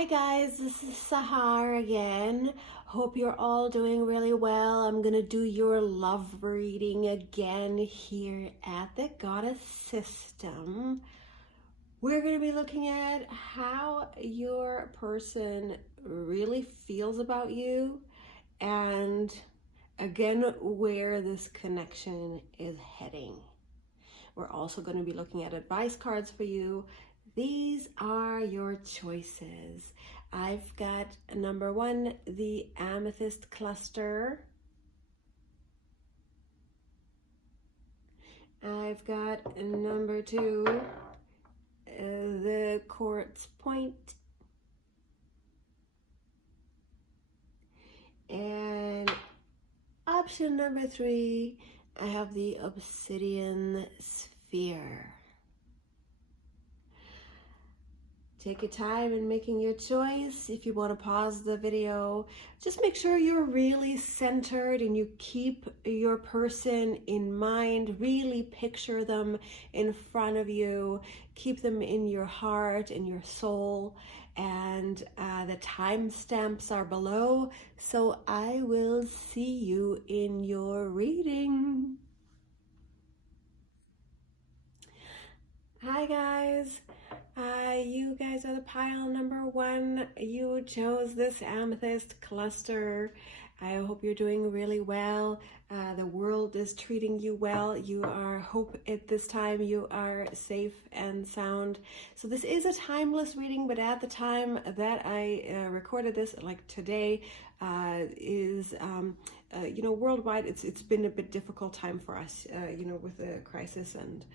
Hi guys, this is Sahar again. Hope you're all doing really well. I'm gonna do your love reading again here at the Goddess System. We're gonna be looking at how your person really feels about you and again where this connection is heading. We're also going to be looking at advice cards for you. These are your choices. I've got number 1, the Amethyst Cluster. I've got number 2, the Quartz Point. And option number 3, I have the Obsidian Sphere. Take your time in making your choice. If you want to pause the video, just make sure you're really centered and you keep your person in mind. Really picture them in front of you. Keep them in your heart and your soul. And the timestamps are below. So I will see you in your reading. Hi guys. You guys are the pile number 1. You chose this Amethyst Cluster. I hope you're doing really well. The world is treating you well. You are, hope at this time you are safe and sound. So this is a timeless reading, but at the time that I recorded this, like today, worldwide, it's been a bit difficult time for us, with the crisis and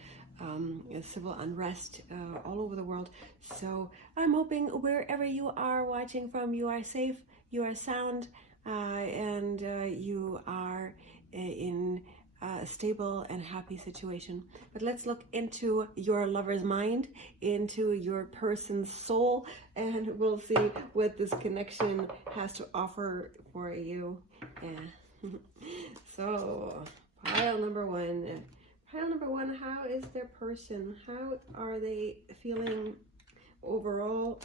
civil unrest all over the world. So I'm hoping wherever you are watching from, you are safe, you are sound, and you are in a stable and happy situation. But let's look into your lover's mind, into your person's soul, and we'll see what this connection has to offer for you. Yeah. So pile number 1. Pile number 1, how is their person? How are they feeling overall?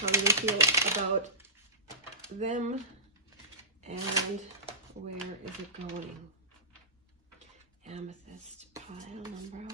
How do they feel about them? And where is it going? Amethyst, pile number 1.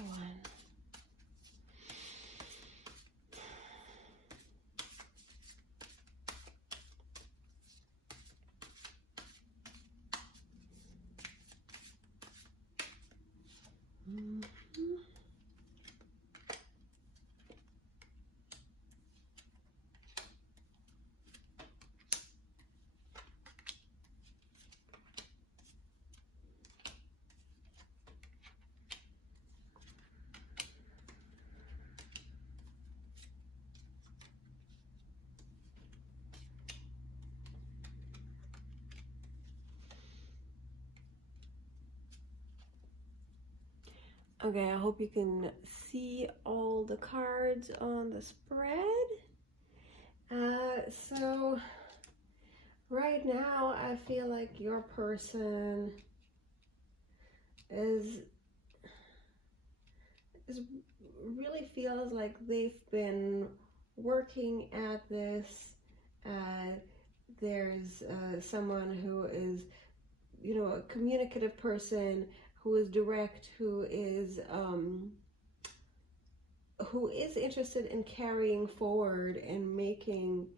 Okay, I hope you can see all the cards on the spread. So right now I feel like your person is really feels like they've been working at this. There's someone who is, a communicative person, who is direct, who is interested in carrying forward and making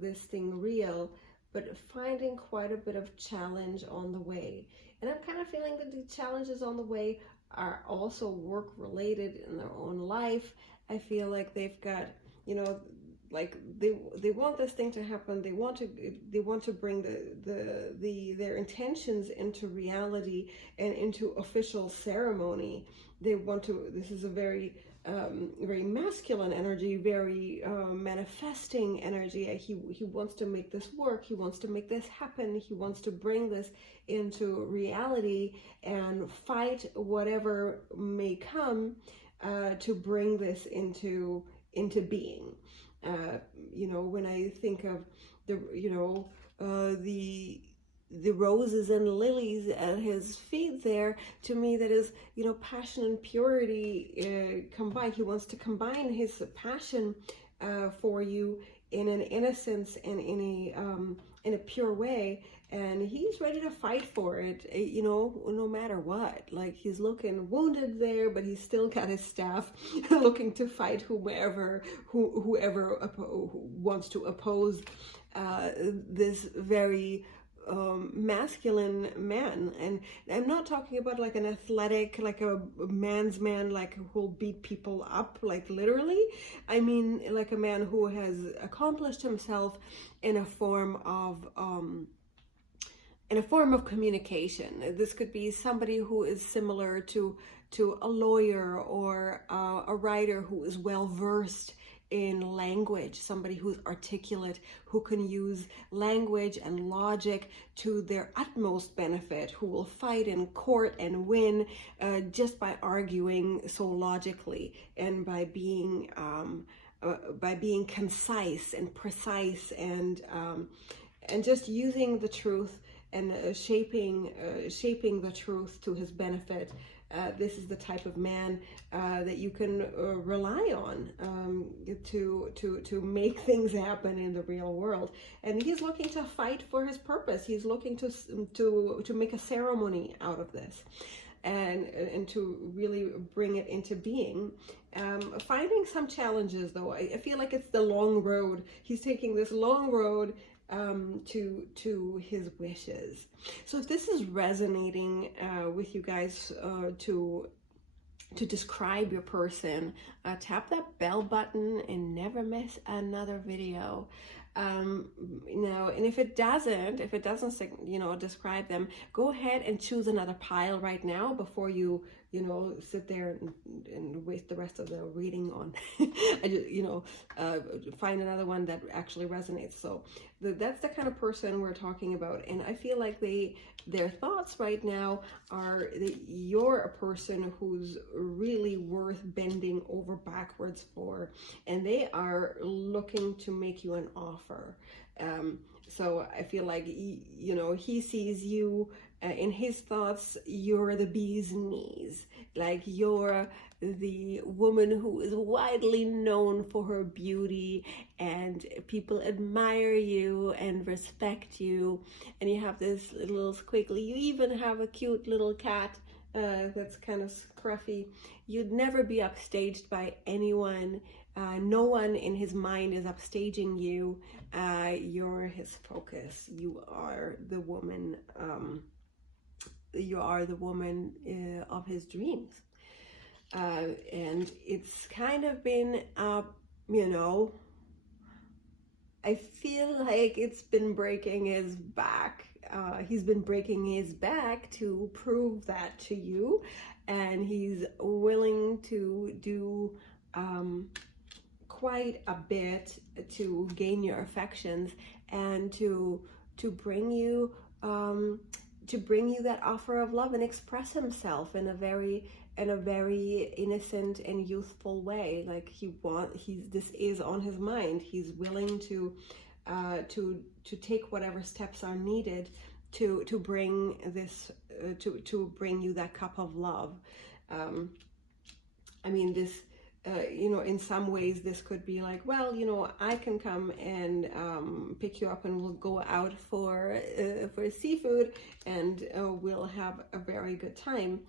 this thing real, but finding quite a bit of challenge on the way. And I'm kind of feeling that the challenges on the way are also work related in their own life. I feel like they've got, like they want this thing to happen. They want to bring their intentions into reality and into official ceremony. They want to. This is a very very masculine energy, very manifesting energy. He wants to make this work. He wants to make this happen. He wants to bring this into reality and fight whatever may come to bring this into being. When I think of the roses and lilies at his feet there, to me that is, passion and purity combined. He wants to combine his passion for you in an innocence and in a pure way, and he's ready to fight for it, you know, no matter what. Like, he's looking wounded there, but he's still got his staff, looking to fight whoever wants to oppose this very masculine man. And I'm not talking about like an athletic, like a man's man, like who'll beat people up, like literally. I mean like a man who has accomplished himself in a form of communication. This could be somebody who is similar to a lawyer or a writer who is well versed in language, somebody who's articulate, who can use language and logic to their utmost benefit, who will fight in court and win just by arguing so logically and by being concise and precise and just using the truth and shaping the truth to his benefit. This is the type of man that you can rely on to make things happen in the real world. And he's looking to fight for his purpose. He's looking to make a ceremony out of this, and to really bring it into being. Finding some challenges, though. I feel like it's the long road. He's taking this long road to his wishes. So if this is resonating with you guys, to describe your person, tap that bell button and never miss another video. Now, and if it doesn't, you know, describe them, go ahead and choose another pile right now before you sit there and waste the rest of the reading on find another one that actually resonates. So that's the kind of person we're talking about. And I feel like their thoughts right now are that you're a person who's really worth bending over backwards for, and they are looking to make you an offer. So I feel like he sees you in his thoughts. You're the bee's knees, like you're the woman who is widely known for her beauty, and people admire you and respect you, and you have this little squiggly. You even have a cute little cat that's kind of scruffy. You'd never be upstaged by anyone. No one in his mind is upstaging you. You're his focus. You are the woman. You are the woman of his dreams. And it's kind of been, I feel like it's been breaking his back. He's been breaking his back to prove that to you, and he's willing to do quite a bit to gain your affections and to bring you that offer of love and express himself in a very innocent and youthful way. Like this is on his mind. He's willing to take whatever steps are needed to bring this to bring you that cup of love. I mean, this in some ways this could be like, well, I can come and pick you up and we'll go out for seafood and we'll have a very good time.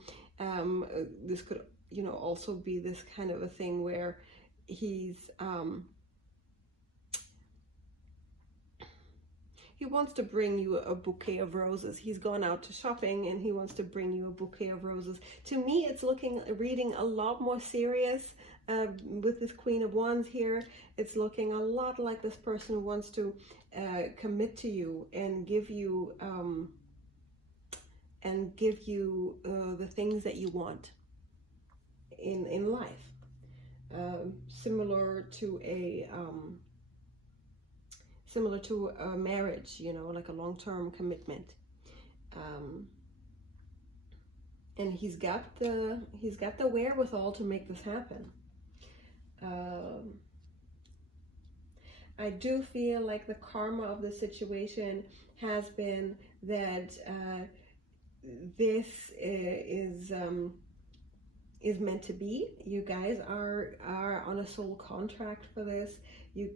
This could also be this kind of a thing where he's he wants to bring you a bouquet of roses. He's gone out to shopping and he wants to bring you a bouquet of roses. To me, it's reading a lot more serious. With this Queen of Wands here, it's looking a lot like this person wants to commit to you and give you the things that you want in life, similar to a marriage, like a long-term commitment. And he's got the wherewithal to make this happen. I do feel like the karma of the situation has been that this is is meant to be. You guys are on a soul contract for this. You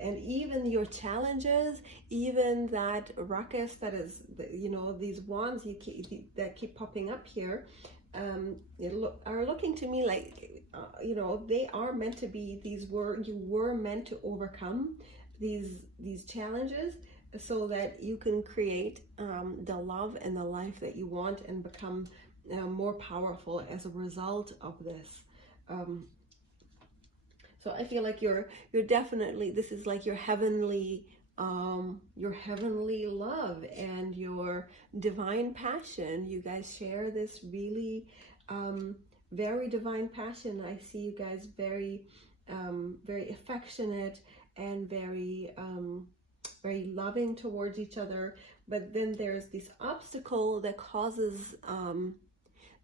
and even your challenges, even that ruckus that is, you know, these wands that keep popping up here, are looking to me like, you know, they are meant to be. You were meant to overcome these challenges so that you can create the love and the life that you want and become more powerful as a result of this. So I feel like you're definitely, this is like your heavenly love and your divine passion. You guys share this really very divine passion. I see you guys very very affectionate and very very loving towards each other. But then there's this obstacle that causes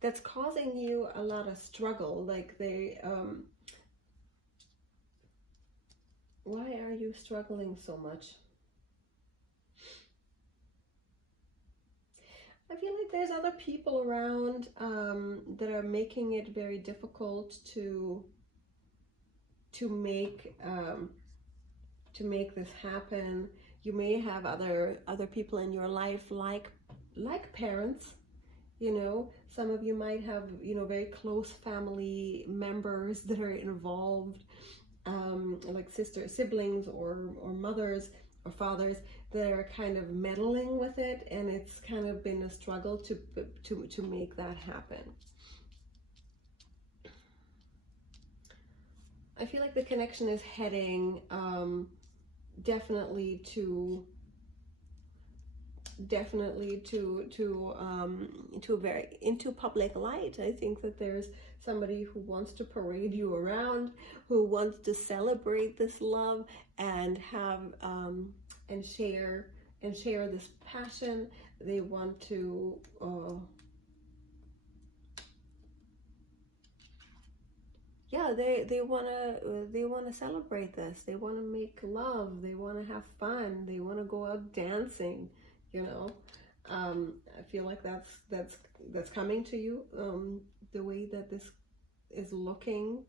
that's causing you a lot of struggle. Like why are you struggling so much? I feel like there's other people around that are making it very difficult to make this happen. You may have other people in your life like parents. You know, some of you might have, you know, very close family members that are involved, like siblings or mothers or fathers that are kind of meddling with it, and it's kind of been a struggle to make that happen. I feel like the connection is heading definitely to into public light. I think that there's somebody who wants to parade you around, who wants to celebrate this love and have and share this passion. They want to yeah, they want to celebrate this. They want to make love. They want to have fun. They want to go out dancing, you know. I feel like that's coming to you, the way that this is looking.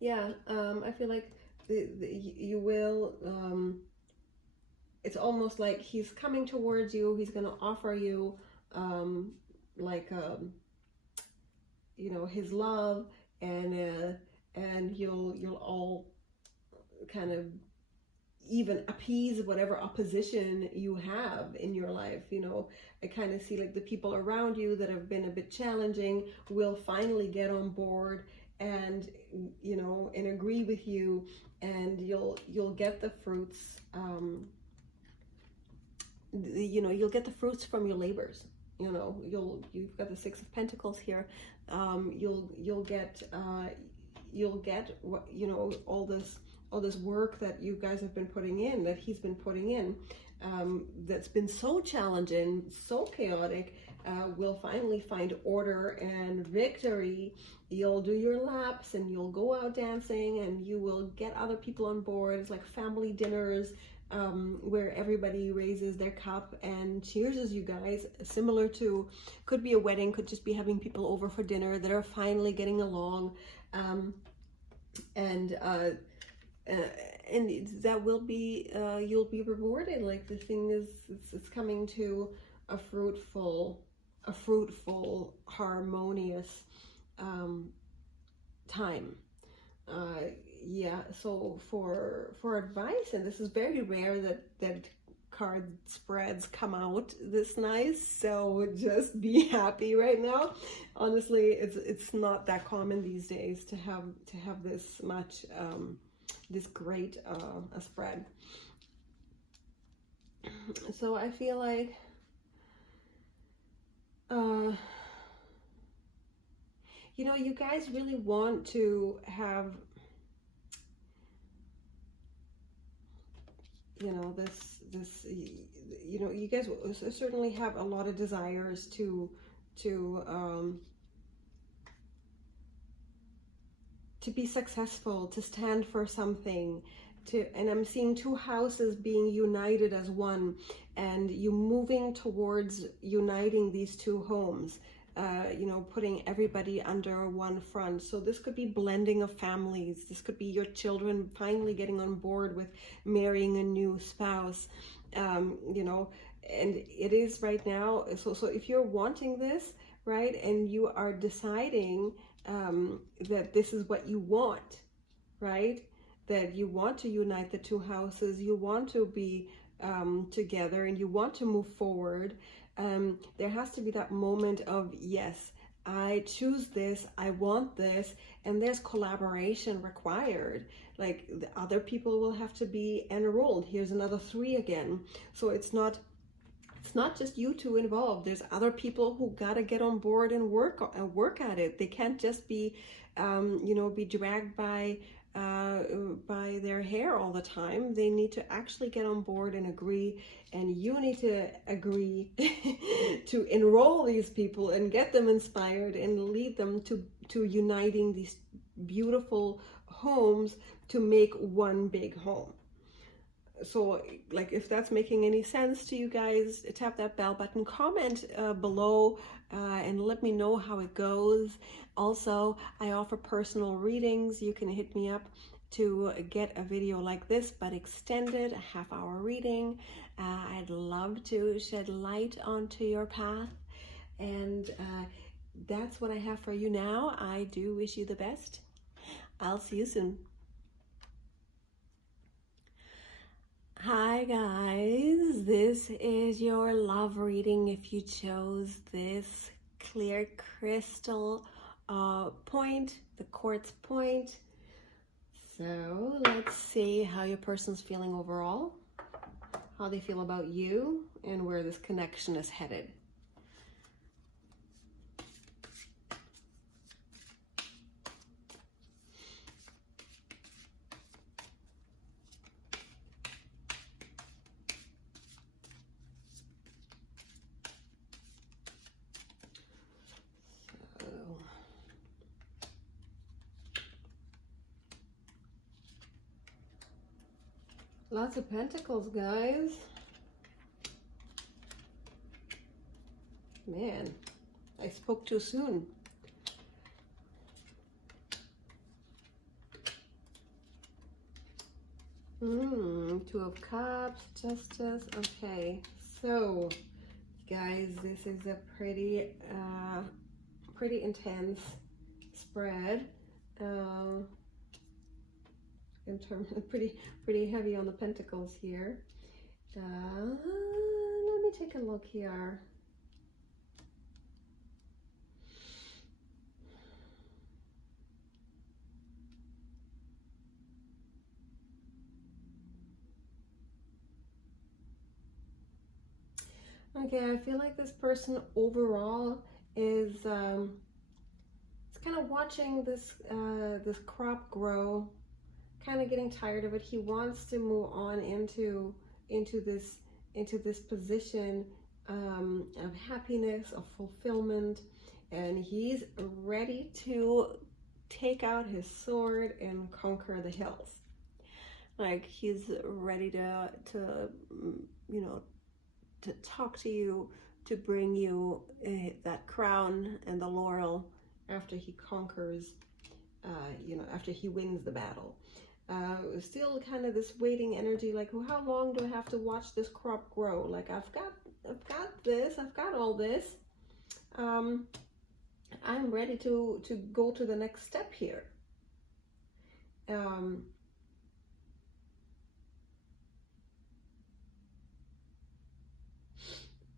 Yeah, I feel like you will, it's almost like he's coming towards you. He's going to offer you like you know, his love, and you'll all kind of even appease whatever opposition you have in your life. You know, I kind of see like the people around you that have been a bit challenging will finally get on board and, you know, and agree with you, and you'll get the fruits. You know, you'll get the fruits from your labors. You know, you've got the Six of Pentacles here. You'll get what, you know, all this work that you guys have been putting in, that he's been putting in, that's been so challenging, so chaotic, will finally find order and victory. You'll do your laps and you'll go out dancing, and you will get other people on board. It's like family dinners, where everybody raises their cup and cheerses you guys, similar to, could be a wedding, could just be having people over for dinner that are finally getting along, and that will be, you'll be rewarded. Like, the thing is, it's coming to a fruitful, harmonious time. Yeah, so for advice, and this is very rare that card spreads come out this nice, so just be happy right now. Honestly, it's not that common these days to have this much this great a spread. So I feel like you know, you guys really want to have, you know, this you know, you guys certainly have a lot of desires to be successful, to stand for something, and I'm seeing two houses being united as one, and you moving towards uniting these two homes, putting everybody under one front. So this could be blending of families. This could be your children finally getting on board with marrying a new spouse, and it is right now. So if you're wanting this, right, and you are deciding that this is what you want, right, that you want to unite the two houses, you want to be together, and you want to move forward, there has to be that moment of, yes, I choose this, I want this, and there's collaboration required. Like, the other people will have to be enrolled. Here's another 3 again. So it's not just you two involved. There's other people who gotta get on board and work at it. They can't just be be dragged by their hair all the time. They need to actually get on board and agree, and you need to agree to enroll these people and get them inspired and lead them to uniting these beautiful homes to make one big home. So, like, if that's making any sense to you guys, tap that bell button, comment below, and let me know how it goes. Also, I offer personal readings. You can hit me up to get a video like this, but extended, a half-hour reading. I'd love to shed light onto your path, and that's what I have for you now. I do wish you the best. I'll see you soon. Hi guys, this is your love reading if you chose this clear crystal point, the Quartz Point. So let's see how your person's feeling overall, how they feel about you, and where this connection is headed. Lots of pentacles, guys. Man, I spoke too soon. Two of Cups, Justice. Okay, so guys, this is a pretty intense spread. In terms of pretty heavy on the pentacles here. Let me take a look here. Okay, I feel like this person overall is kind of watching this this crop grow, kind of getting tired of it. He wants to move on into this position of happiness, of fulfillment, and he's ready to take out his sword and conquer the hills. Like, he's ready to talk to you, to bring you that crown and the laurel after he conquers, after he wins the battle. Still kind of this waiting energy, like, well, how long do I have to watch this crop grow? Like, I've got this, I've got all this. I'm ready to go to the next step here.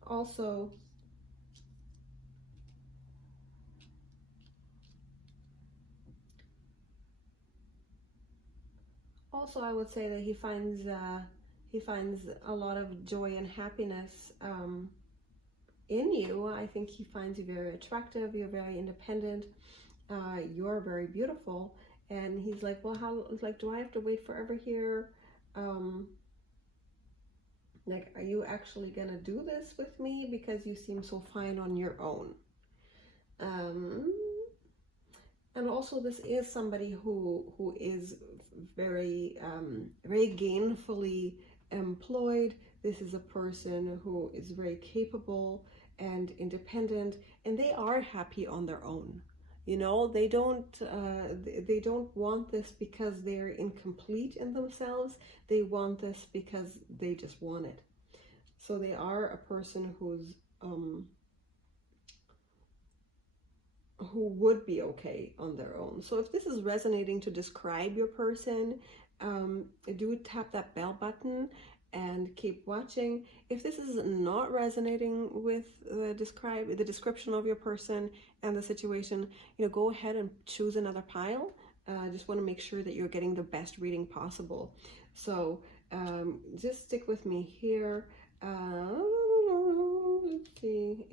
Also, I would say that he finds a lot of joy and happiness in you. I think he finds you very attractive. You're very independent. You're very beautiful. And he's like, well, do I have to wait forever here? Like, are you actually gonna do this with me? Because you seem so fine on your own. And also this is somebody who is very very gainfully employed. This is a person who is very capable and independent, and they are happy on their own. You know, they don't want this because they're incomplete in themselves. They want this because they just want it. So they are a person who would be okay on their own. So if this is resonating to describe your person, do tap that bell button and keep watching. If this is not resonating with the description of your person and the situation, go ahead and choose another pile. Just want to make sure that you're getting the best reading possible. So just stick with me here. Let's see.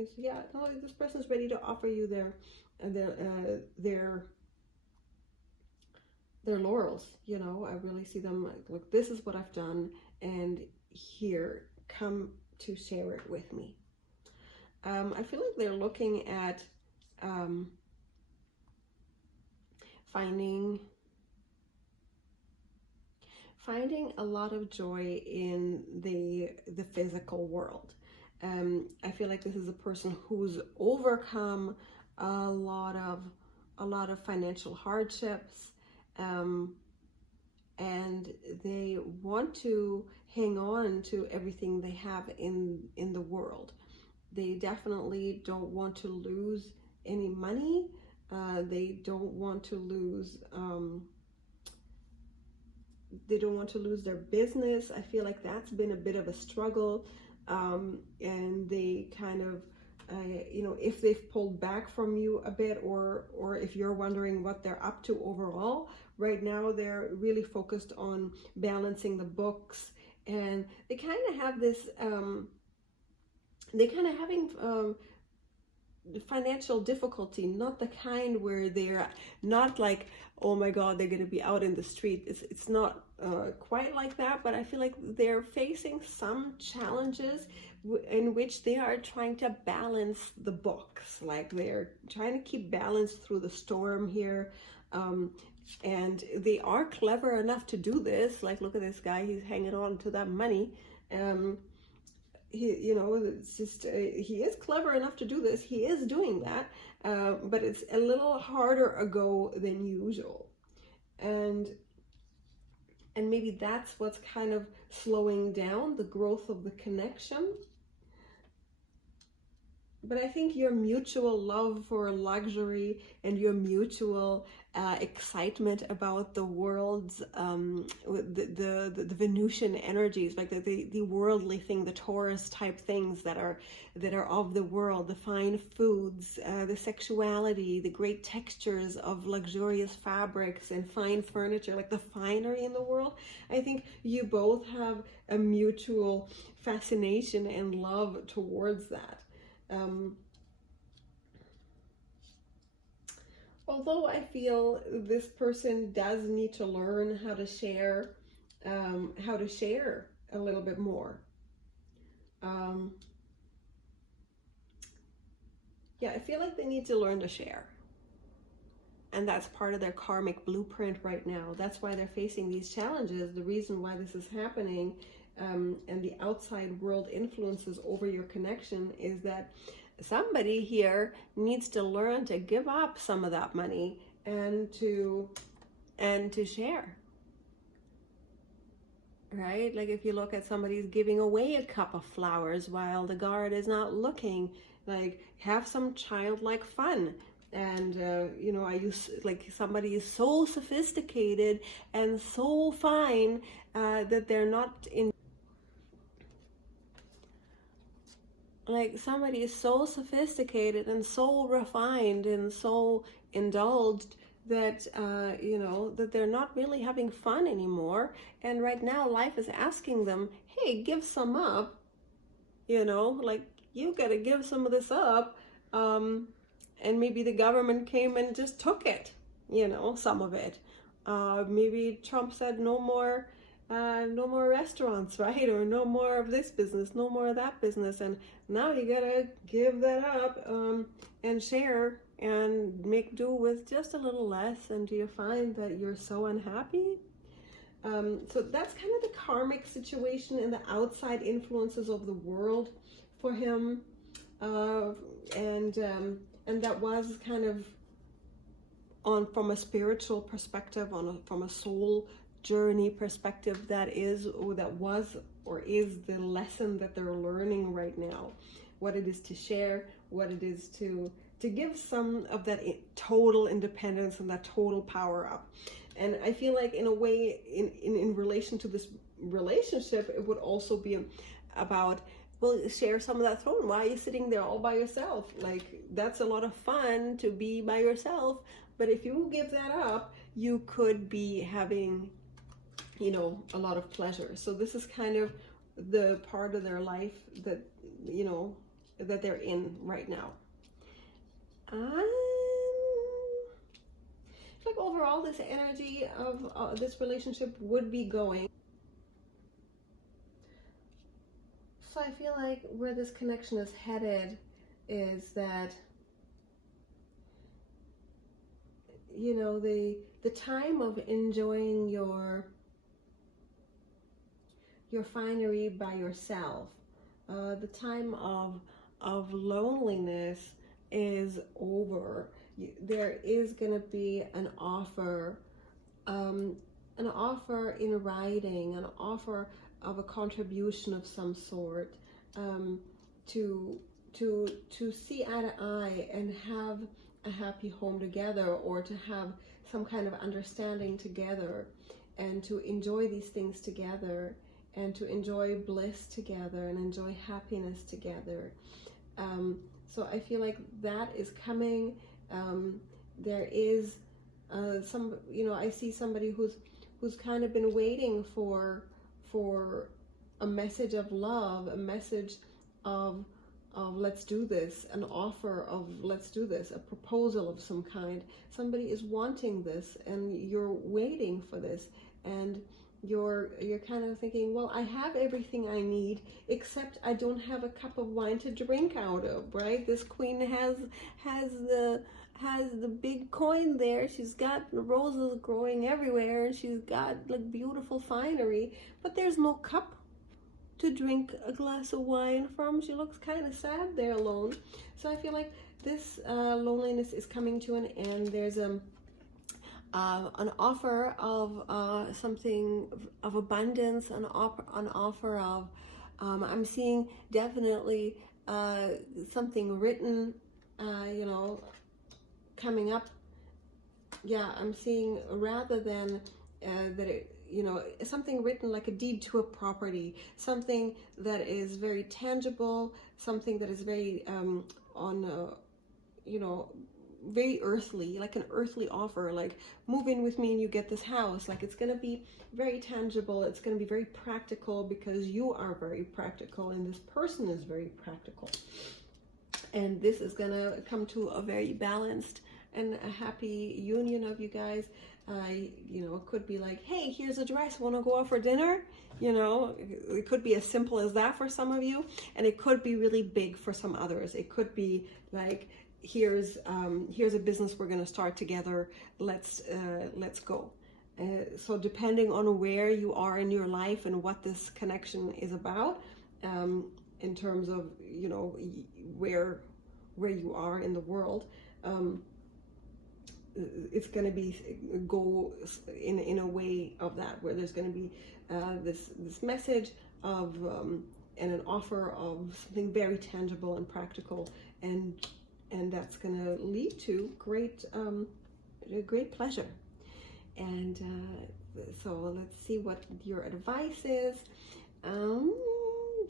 This person's ready to offer you their laurels. I really see them like, look, this is what I've done, and here, come to share it with me. I feel like they're looking at finding a lot of joy in the physical world. I feel like this is a person who's overcome a lot of financial hardships, and they want to hang on to everything they have in the world. They definitely don't want to lose any money. They don't want to lose their business. I feel like that's been a bit of a struggle, and they kind of if they've pulled back from you a bit, or if you're wondering what they're up to overall, right now they're really focused on balancing the books, and they kind of have this having financial difficulty, not the kind where they're not like, oh my god, they're going to be out in the street. It's not quite like that, but I feel like they're facing some challenges in which they are trying to balance the books. Like they're trying to keep balance through the storm here, and they are clever enough to do this. Like, look at this guy, he's hanging on to that money. It's just he is clever enough to do this. He is doing that, but it's a little harder a go than usual, and maybe that's what's kind of slowing down the growth of the connection. But I think your mutual love for luxury and your mutual excitement about the world's the Venusian energies, like the worldly thing, the Taurus type things that are of the world, the fine foods, the sexuality, the great textures of luxurious fabrics and fine furniture, like the finery in the world. I think you both have a mutual fascination and love towards that. Although I feel this person does need to learn how to share a little bit more. I feel like they need to learn to share. And that's part of their karmic blueprint right now. That's why they're facing these challenges. The reason why this is happening, and the outside world influences over your connection, is that somebody here needs to learn to give up some of that money and to share. Right? Like if you look at somebody's giving away a cup of flowers while the guard is not looking, like have some childlike fun. And I use, like, somebody is so sophisticated and so fine that they're not in. Like somebody is so sophisticated and so refined and so indulged that that they're not really having fun anymore. And right now life is asking them, hey, give some up. Like you gotta give some of this up. And maybe the government came and just took it, some of it. Maybe Trump said no more restaurants, right? Or no more of this business, no more of that business. And now you gotta give that up and share and make do with just a little less? And do you find that you're so unhappy? So that's kind of the karmic situation and the outside influences of the world for him. And that was kind of from a spiritual perspective, from a soul journey perspective, that was or is the lesson that they're learning right now. What it is to share, what it is to give some of that total independence and that total power up. And I feel like in a way, in relation to this relationship, it would also be about, well, share some of that throne. Why are you sitting there all by yourself? Like, that's a lot of fun to be by yourself. But if you give that up, you could be having, a lot of pleasure. So this is kind of the part of their life that, that they're in right now. Like overall, this energy of this relationship would be going. So I feel like where this connection is headed is that, the time of enjoying your finery by yourself, the time of loneliness is over. There is going to be an offer in writing, an offer of a contribution of some sort, to see eye to eye and have a happy home together, or to have some kind of understanding together, and to enjoy these things together, and to enjoy bliss together, and enjoy happiness together. So I feel like that is coming. There is I see somebody who's kind of been waiting for a message of love, a message of let's do this, an offer of let's do this, a proposal of some kind. Somebody is wanting this, and you're waiting for this, and you're kind of thinking, well, I have everything I need, except I don't have a cup of wine to drink out of, right? This queen has the big coin there. She's got roses growing everywhere, and she's got like beautiful finery, but there's no cup to drink a glass of wine from. She looks kind of sad there alone. So I feel like this loneliness is coming to an end. There's an offer of something of abundance, an offer of I'm seeing definitely something written, coming up. Yeah, I'm seeing, rather than that it, something written like a deed to a property, something that is very tangible, something that is very very earthly, like an earthly offer, like move in with me and you get this house. Like, it's going to be very tangible, it's going to be very practical, because you are very practical and this person is very practical, and this is going to come to a very balanced and a happy union of you guys. It could be like, hey, here's a dress, want to go out for dinner? It could be as simple as that for some of you, and it could be really big for some others. It could be like, here's a business we're going to start together. Let's go. So depending on where you are in your life and what this connection is about, in terms of where you are in the world, it's going to be go in a way of that, where there's going to be this message of and an offer of something very tangible and practical, and that's going to lead to great pleasure. And so let's see what your advice is.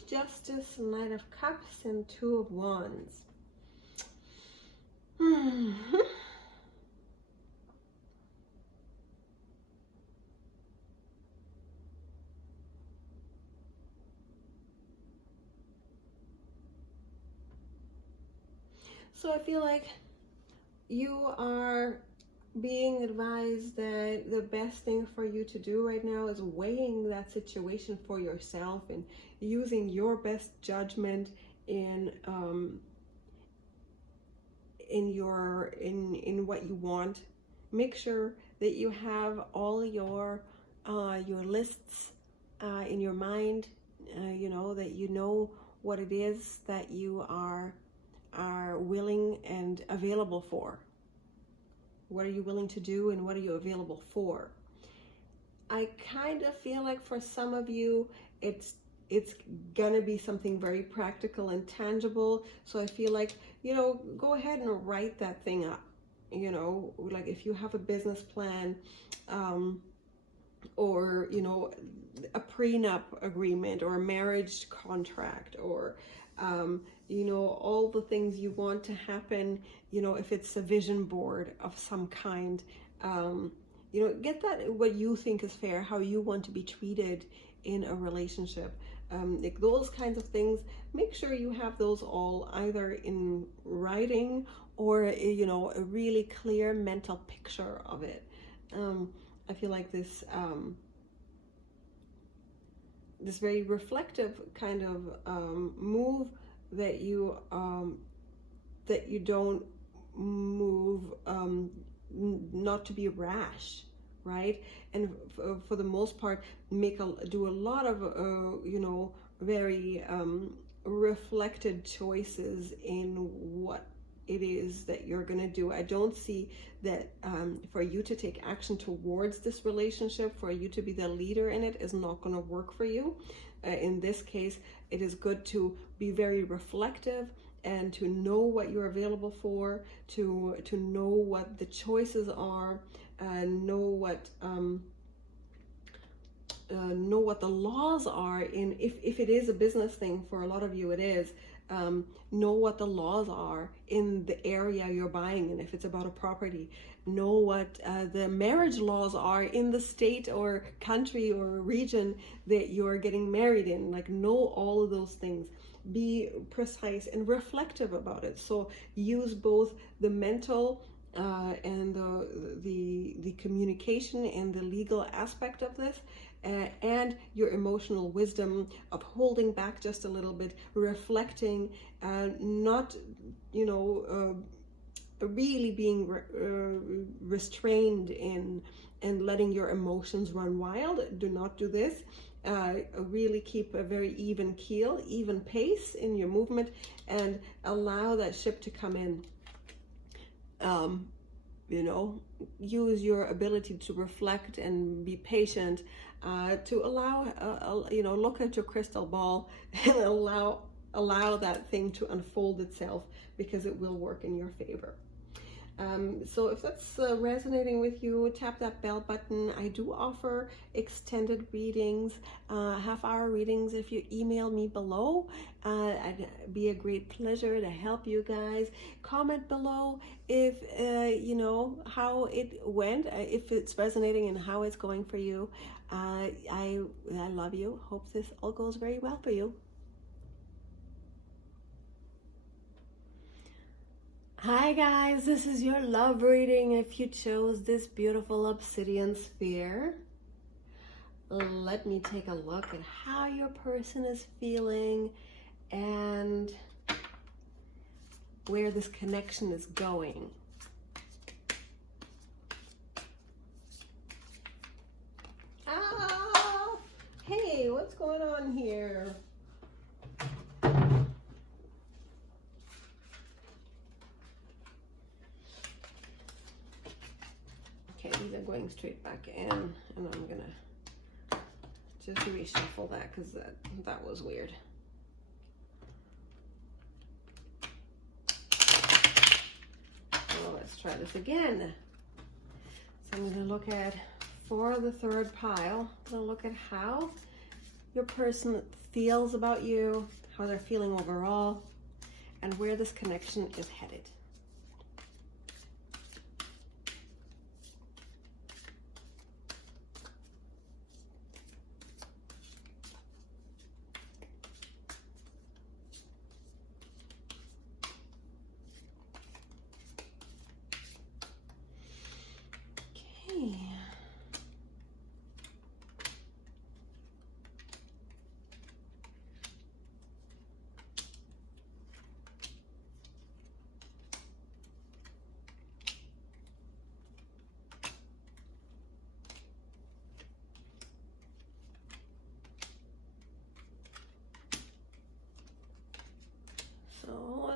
Justice, Knight of Cups, and Two of Wands. So I feel like you are being advised that the best thing for you to do right now is weighing that situation for yourself and using your best judgment in in what you want. Make sure that you have all your lists in your mind, you know, that you know what it is that you are willing and available for. What are you willing to do and what are you available for? I kind of feel like for some of you, it's gonna be something very practical and tangible. So I feel like, you know, go ahead and write that thing up. You know, like if you have a business plan, or, you know, a prenup agreement or a marriage contract, or, you know, all the things you want to happen, you know, if it's a vision board of some kind, you know, get that, what you think is fair, how you want to be treated in a relationship. Like those kinds of things, make sure you have those all either in writing or, you know, a really clear mental picture of it. I feel like this this very reflective kind of move that you don't move, not to be rash, right? And for the most part, do a lot of you know, very reflected choices in what it is that you're going to do. I don't see that for you to take action towards this relationship, for you to be the leader in it, is not going to work for you. In this case, it is good to be very reflective and to know what you're available for, to know what the choices are, know what the laws are in, if it is a business thing, for a lot of you it is, know what the laws are in the area you're buying in. If it's about a property, know what the marriage laws are in the state or country or region that you're getting married in. Like, know all of those things. Be precise and reflective about it. So use both the mental and the communication and the legal aspect of this, and your emotional wisdom of holding back just a little bit, reflecting, not, you know, really being restrained in and letting your emotions run wild. Do not do this. Really keep a very even keel, even pace in your movement, and allow that ship to come in. You know, use your ability to reflect and be patient, to allow, you know, look at your crystal ball and allow that thing to unfold itself, because it will work in your favor. So if that's resonating with you, tap that bell button. I do offer extended readings, half-hour readings. If you email me below, it'd be a great pleasure to help you guys. Comment below if you know how it went, if it's resonating and how it's going for you. I love you. Hope this all goes very well for you. Hi guys, this is your love reading. If you chose this beautiful obsidian sphere, let me take a look at how your person is feeling and where this connection is going. Ah, hey, what's going on here? These are going straight back in, and I'm gonna just reshuffle that because that was weird. So let's try this again. So I'm gonna look at, for the third pile, I'm gonna look at how your person feels about you, how they're feeling overall, and where this connection is headed.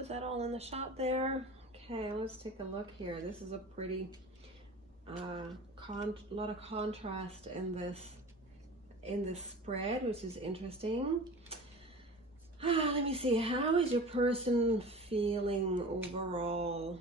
is that all in the shot there? Okay, let's take a look here. This is a pretty lot of contrast in this spread, which is interesting. Let me see. How is your person feeling overall?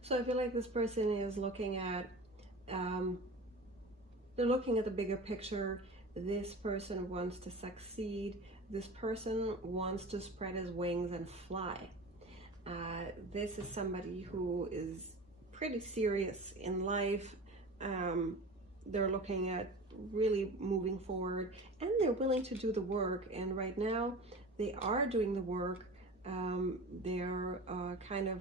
So I feel like this person is looking at, they're looking at the bigger picture. This person wants to succeed. This person wants to spread his wings and fly. This is somebody who is pretty serious in life. They're looking at really moving forward, and they're willing to do the work. And right now, they are doing the work. They're kind of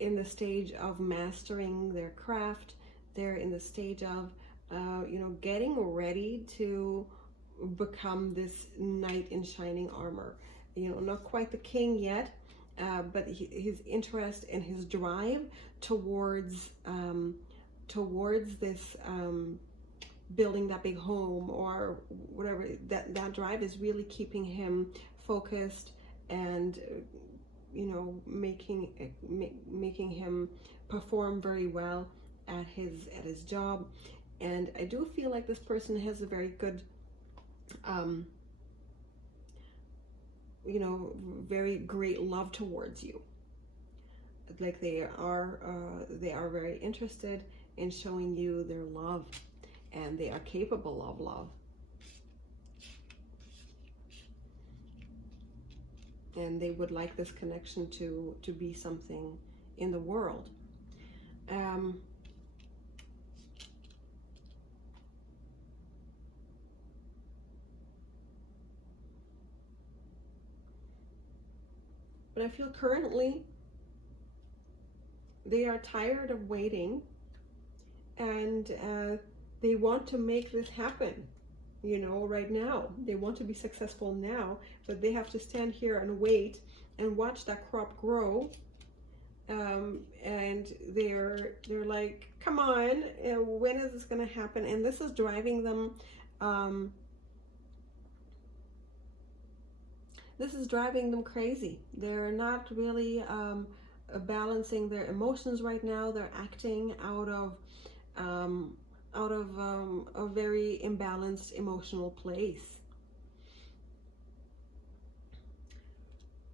in the stage of mastering their craft. They're in the stage of, getting ready to become this knight in shining armor. Not quite the king yet, but his interest and his drive towards this building that big home or whatever, that drive is really keeping him focused and making him perform very well at his job. And I do feel like this person has a very good very great love towards you. Like they are very interested in showing you their love, and they are capable of love. And they would like this connection to be something in the world. But I feel currently they are tired of waiting, and they want to make this happen. Right now. They want to be successful now, but they have to stand here and wait and watch that crop grow. And they're like, come on, when is this going to happen? And this is driving them. This is driving them crazy. They're not really balancing their emotions right now. They're acting out of a very imbalanced emotional place,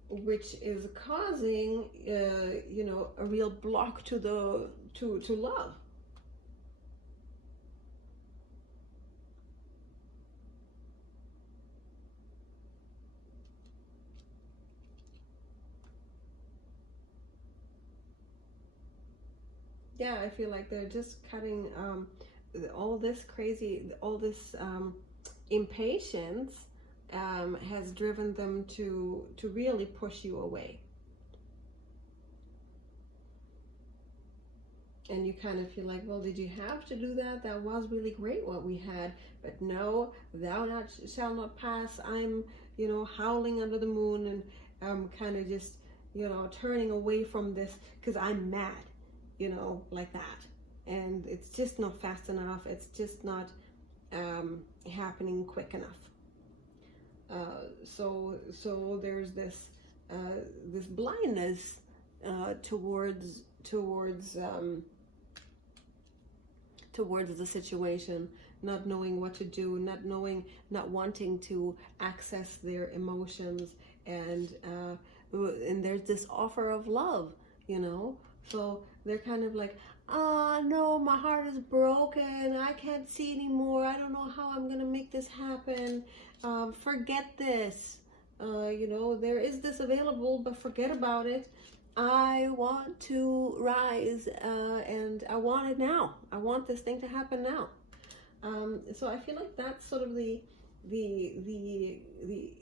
which is causing a real block to love. Yeah, I feel like they're just cutting all this impatience has driven them to really push you away. And you kind of feel like, well, did you have to do that? That was really great what we had, but no, thou shall not pass. I'm, howling under the moon, and I'm kind of just, turning away from this because I'm mad, like that. And it's just not fast enough. It's just not happening quick enough. So there's this blindness towards the situation, not knowing what to do, not wanting to access their emotions, and there's this offer of love, So they're kind of like, no, my heart is broken. I can't see anymore. I don't know how I'm going to make this happen. Forget this. There is this available, but forget about it. I want to rise, and I want it now. I want this thing to happen now. So I feel like that's sort of the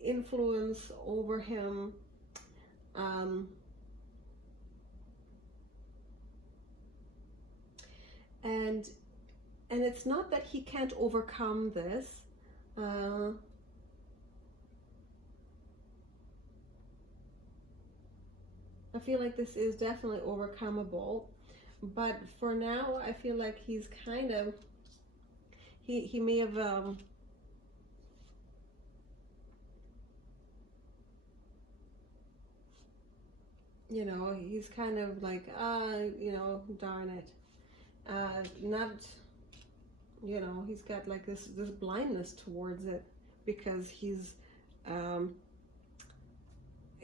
influence over him. And and it's not that he can't overcome this. I feel like this is definitely overcomeable, but for now I feel like he's kind of, he may have you know, he's kind of like, you know, darn it, not, you know, he's got like this blindness towards it, because he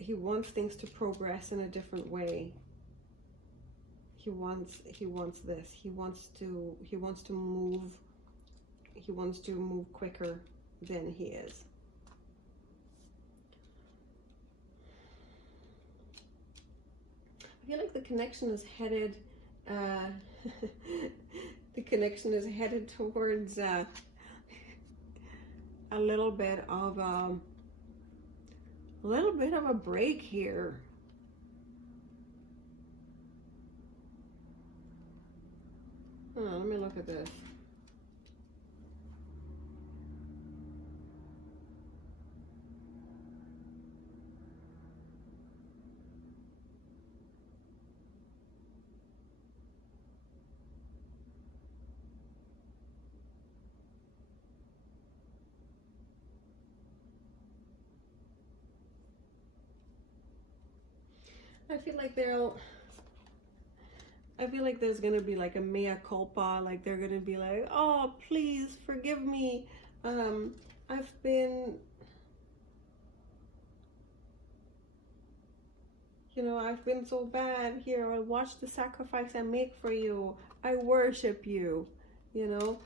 wants things to progress in a different way. He wants this. He wants to move quicker than he is. I feel like the connection is headed the connection is headed towards a little bit of a break here. Hold on, let me look at this. I feel like there's gonna be like a mea culpa, like they're gonna be like, oh, please forgive me. I've been, you know, I've been so bad. Here, I watch the sacrifice I make for you. I worship you. You know,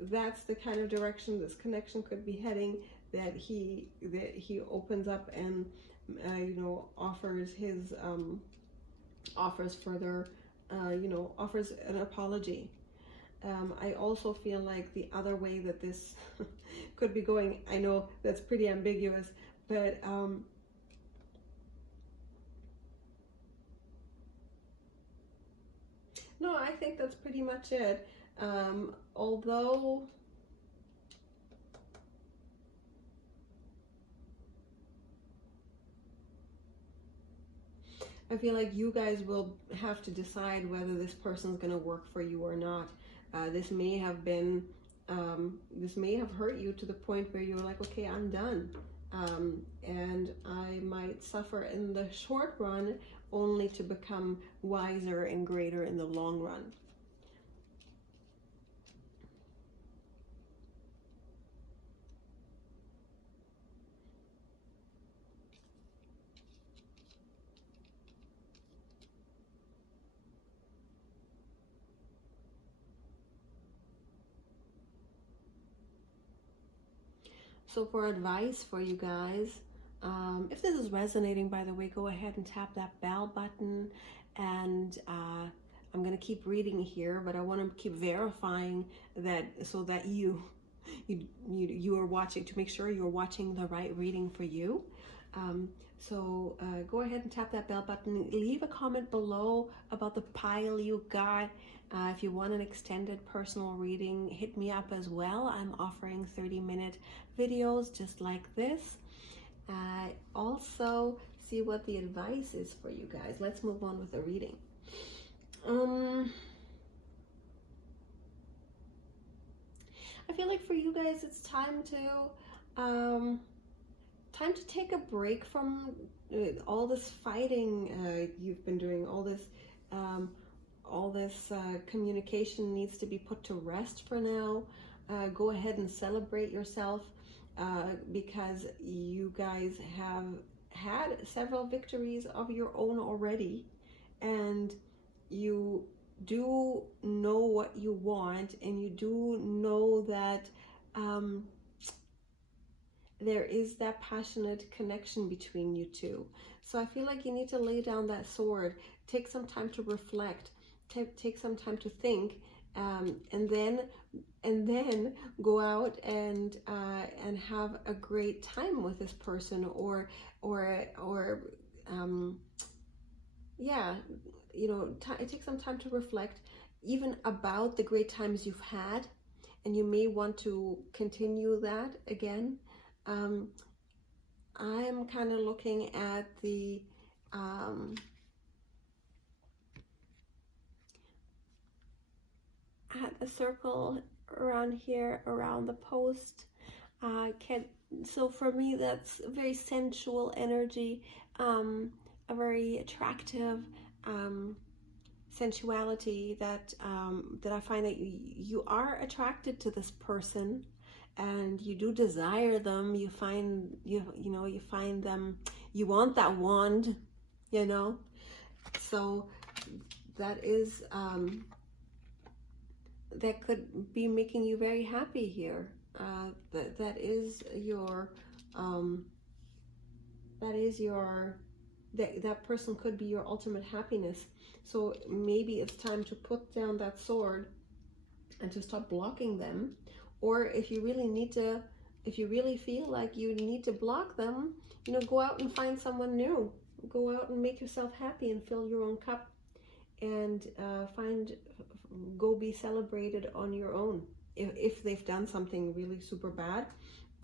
that's the kind of direction this connection could be heading. That he opens up and you know, offers his offers further, you know, offers an apology. I also feel like the other way that this could be going, I know that's pretty ambiguous, but no, I think that's pretty much it. Although I feel like you guys will have to decide whether this person's going to work for you or not. This may have been, this may have hurt you to the point where you're like, okay, I'm done. And I might suffer in the short run, only to become wiser and greater in the long run. So for advice for you guys, if this is resonating, by the way, go ahead and tap that bell button, and I'm going to keep reading here, but I want to keep verifying that, so that you are watching, to make sure you're watching the right reading for you. So go ahead and tap that bell button. Leave a comment below about the pile you got. If you want an extended personal reading, hit me up as well. I'm offering 30-minute videos just like this. Also, see what the advice is for you guys. Let's move on with the reading. I feel like for you guys, it's time to take a break from all this fighting you've been doing. All this communication needs to be put to rest for now. Go ahead and celebrate yourself, because you guys have had several victories of your own already, and you do know what you want, and you do know that there is that passionate connection between you two. So I feel like you need to lay down that sword, take some time to reflect, take some time to think, and then go out and have a great time with this person, or yeah, you know, take some time to reflect even about the great times you've had, and you may want to continue that again. I'm kind of looking at the circle around here, around the post. So for me, that's a very sensual energy, a very attractive sensuality that I find that you are attracted to this person, and you do desire them. You find you find them. You want that wand, you know. So that is that could be making you very happy here. That is your that person could be your ultimate happiness. So maybe it's time to put down that sword and to stop blocking them. Or if you really feel like you need to block them, go out and find someone new. Go out and make yourself happy and fill your own cup, and go be celebrated on your own. If they've done something really super bad,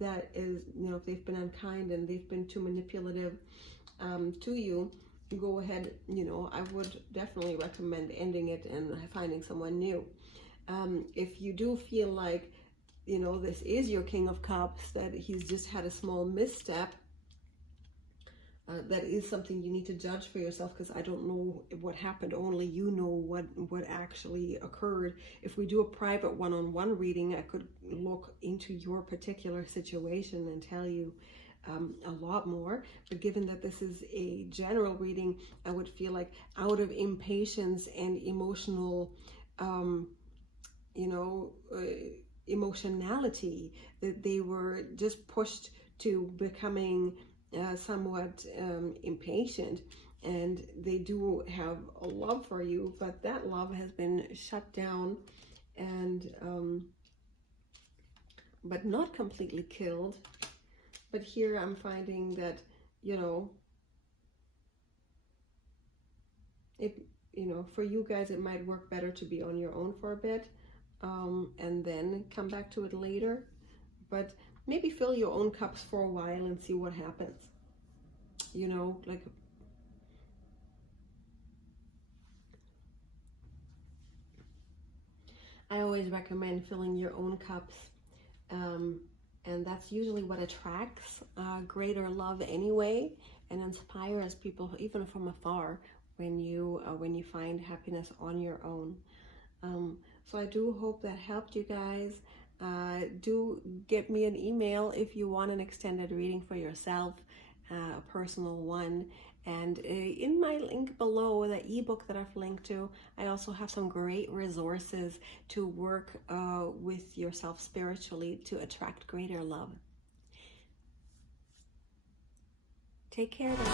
that is, if they've been unkind and they've been too manipulative to you, go ahead. I would definitely recommend ending it and finding someone new. If you do feel like, this is your King of Cups, that he's just had a small misstep, that is something you need to judge for yourself, because I don't know what happened. Only you know what actually occurred. If we do a private one-on-one reading, I could look into your particular situation and tell you a lot more. But given that this is a general reading, I would feel like out of impatience and emotional emotionality, that they were just pushed to becoming somewhat impatient, and they do have a love for you, but that love has been shut down and but not completely killed. But here I'm finding that for you guys, it might work better to be on your own for a bit, and then come back to it later. But maybe fill your own cups for a while and see what happens. I always recommend filling your own cups, and that's usually what attracts greater love anyway, and inspires people even from afar when you find happiness on your own. So I do hope that helped you guys. Do get me an email if you want an extended reading for yourself, a personal one. And in my link below, the ebook that I've linked to, I also have some great resources to work with yourself spiritually to attract greater love. Take care then.